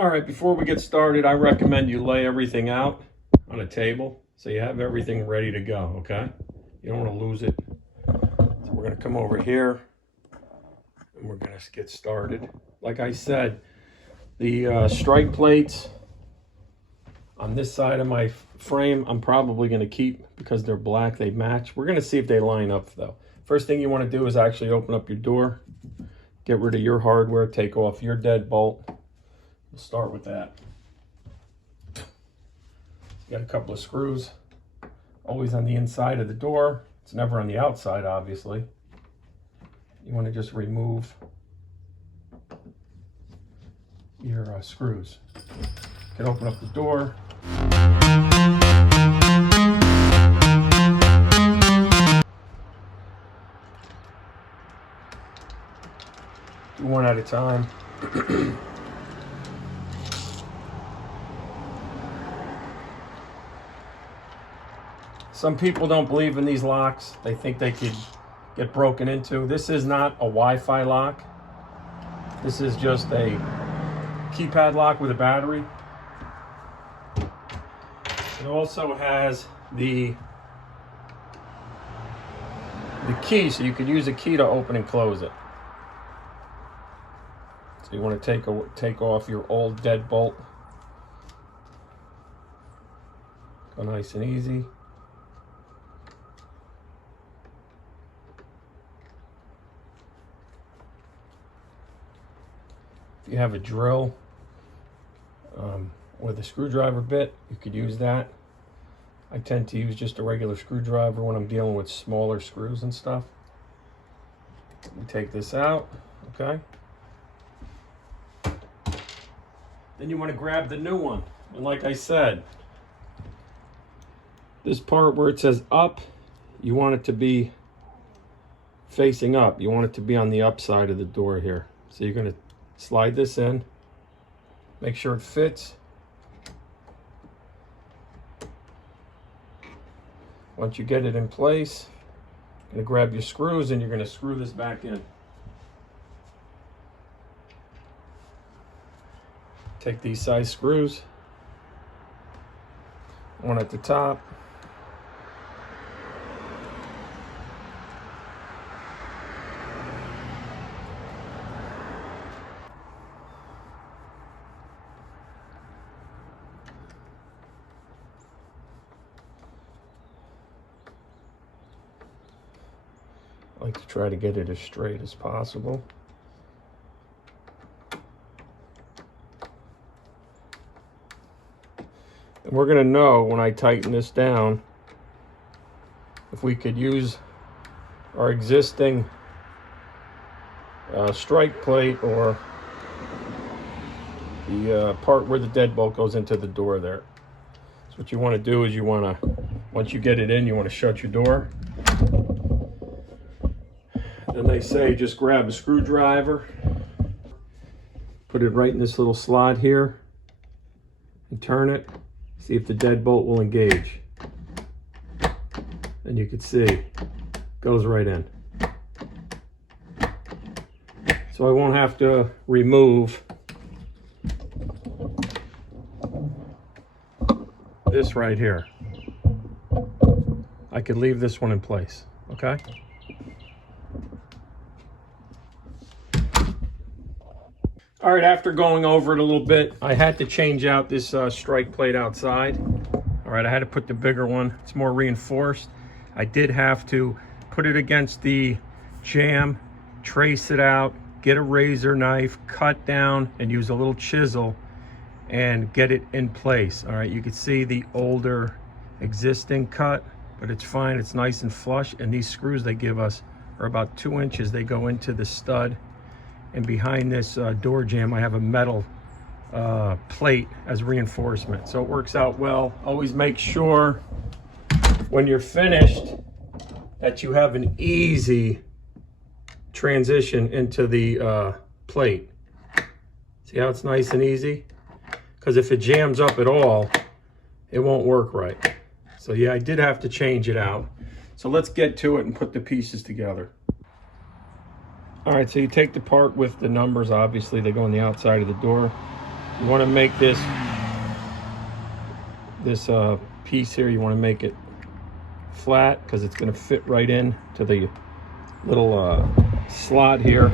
All right, before we get started, I recommend you lay everything out on a table so you have everything ready to go, okay? You don't want to lose it. So we're going to come over here and we're going to get started. Like I said, the strike plates on this side of my frame, I'm probably going to keep because they're black, they match. We're going to see if they line up though. First thing you want to do is actually open up your door, get rid of your hardware, take off your deadbolt. We'll start with that. You got a couple of screws, always on the inside of the door. It's never on the outside, obviously. You want to just remove your screws. You can open up the door. Do one at a time. Some people don't believe in these locks. They think they could get broken into. This is not a Wi-Fi lock. This is just a keypad lock with a battery. It also has the key, so you could use a key to open and close it. So you want to take off your old deadbolt. Go nice and easy. If you have a drill with a screwdriver bit, you could use that. I tend to use just a regular screwdriver when I'm dealing with smaller screws and stuff. We take this out, okay? Then you want to grab the new one. And like I said, this part where it says up, you want it to be facing up. You want it to be on the up side of the door here. So you're going to slide this in, make sure it fits. Once you get it in place, you're going to grab your screws and you're going to screw this back in. Take these size screws, one at the top, I like to try to get it as straight as possible. And we're going to know when I tighten this down if we could use our existing strike plate or the part where the deadbolt goes into the door there. So what you want to do is you want to, once you get it in, you want to shut your door. Then they say just grab a screwdriver, put it right in this little slot here, and turn it. See if the deadbolt will engage. And you can see, it goes right in. So I won't have to remove this right here. I could leave this one in place, okay? All right, after going over it a little bit, I had to change out this strike plate outside. All right, I had to put the bigger one. It's more reinforced. I did have to put it against the jamb, trace it out, get a razor knife, cut down, and use a little chisel and get it in place. All right, you can see the older existing cut, but it's fine. It's nice and flush. And these screws they give us are about 2 inches. They go into the stud. And behind this door jamb, I have a metal plate as reinforcement. So it works out well. Always make sure when you're finished that you have an easy transition into the plate. See how it's nice and easy? Because if it jams up at all, it won't work right. So yeah, I did have to change it out. So let's get to it and put the pieces together. All right, so you take the part with the numbers, obviously they go on the outside of the door. You want to make this piece here, you want to make it flat because it's going to fit right in to the little slot here.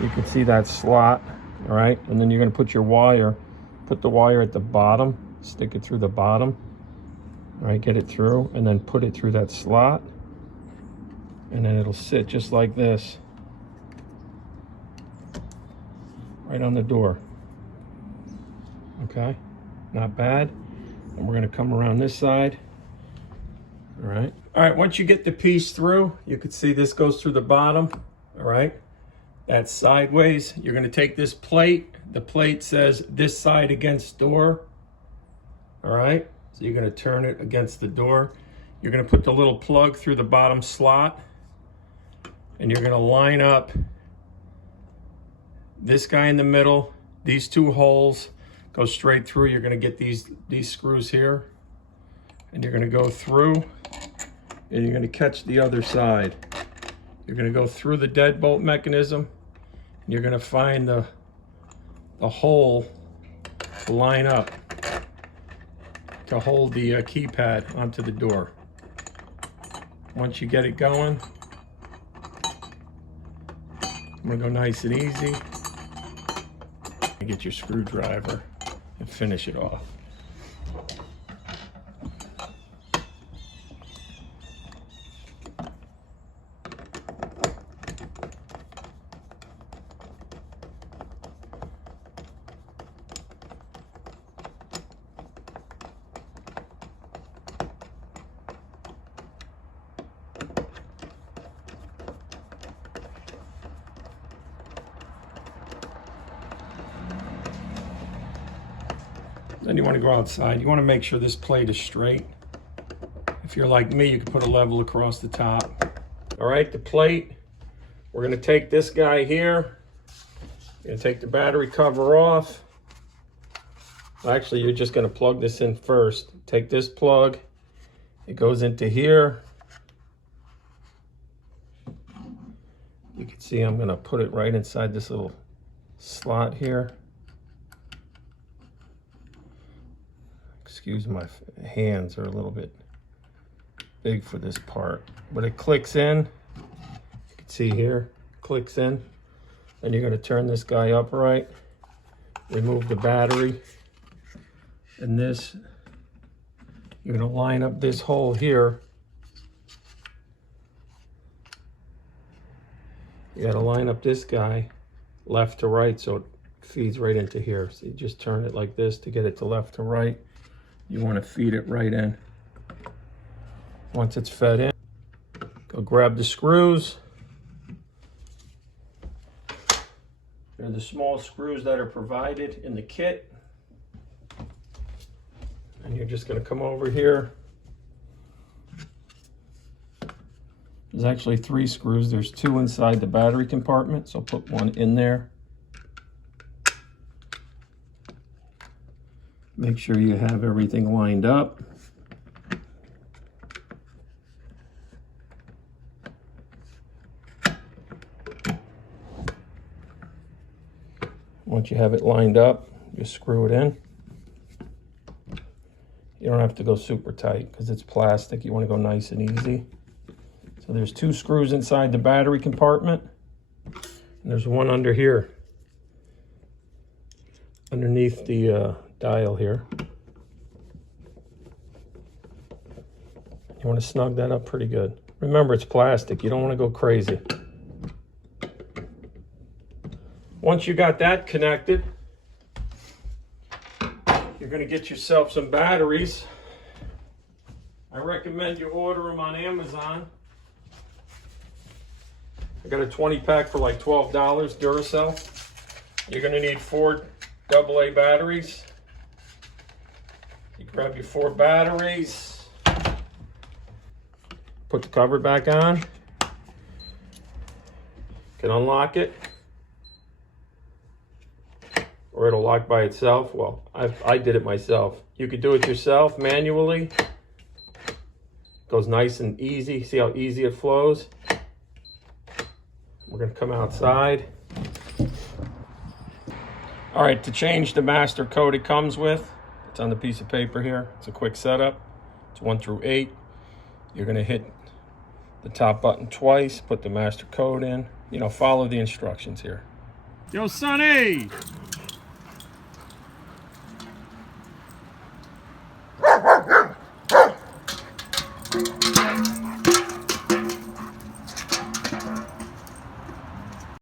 You can see that slot, all right? And then you're going to put your wire, put the wire at the bottom, stick it through the bottom, all right, get it through, and then put it through that slot, and then it'll sit just like this right on the door. Okay, not bad. And we're going to come around this side. All right, once you get the piece through, you can see this goes through the bottom. All right, that's sideways. You're going to take this plate. The plate says this side against door. All right, so you're going to turn it against the door. You're going to put the little plug through the bottom slot, and you're going to line up this guy in the middle. These two holes go straight through. You're going to get these screws here, and you're going to go through, and you're going to catch the other side. You're going to go through the deadbolt mechanism, and you're going to find the hole to line up to hold the keypad onto the door. Once you get it going, I'm going to go nice and easy. Get your screwdriver and finish it off. Then you want to go outside. You want to make sure this plate is straight. If you're like me, you can put a level across the top. All right, the plate. We're going to take this guy here. You're going to take the battery cover off. Actually, you're just going to plug this in first. Take this plug. It goes into here. You can see I'm going to put it right inside this little slot here. Excuse my hands are a little bit big for this part, but it clicks in. You can see here, clicks in. Then you're going to turn this guy upright, remove the battery, and this, you're going to line up this hole here. You got to line up this guy left to right so it feeds right into here. So you just turn it like this to get it to left to right. You want to feed it right in. Once it's fed in, go grab the screws. They're the small screws that are provided in the kit. And you're just going to come over here. There's actually 3 screws. There's 2 inside the battery compartment, so put 1 in there. Make sure you have everything lined up. Once you have it lined up, just screw it in. You don't have to go super tight because it's plastic. You want to go nice and easy. So there's 2 screws inside the battery compartment. And there's 1 under here, underneath the dial here. You want to snug that up pretty good. Remember, it's plastic. You don't want to go crazy. Once you got that connected, you're going to get yourself some batteries. I recommend you order them on Amazon. I got a 20 pack for like $12, Duracell. You're going to need 4 AA batteries. You grab your 4 batteries, put the cover back on, you can unlock it, or it'll lock by itself. Well, I did it myself. You could do it yourself manually. It goes nice and easy. See how easy it flows? We're going to come outside. All right, to change the master code it comes with, it's on the piece of paper here. It's a quick setup. It's 1 through 8. You're gonna hit the top button twice, put the master code in. You know, follow the instructions here. Yo, Sonny!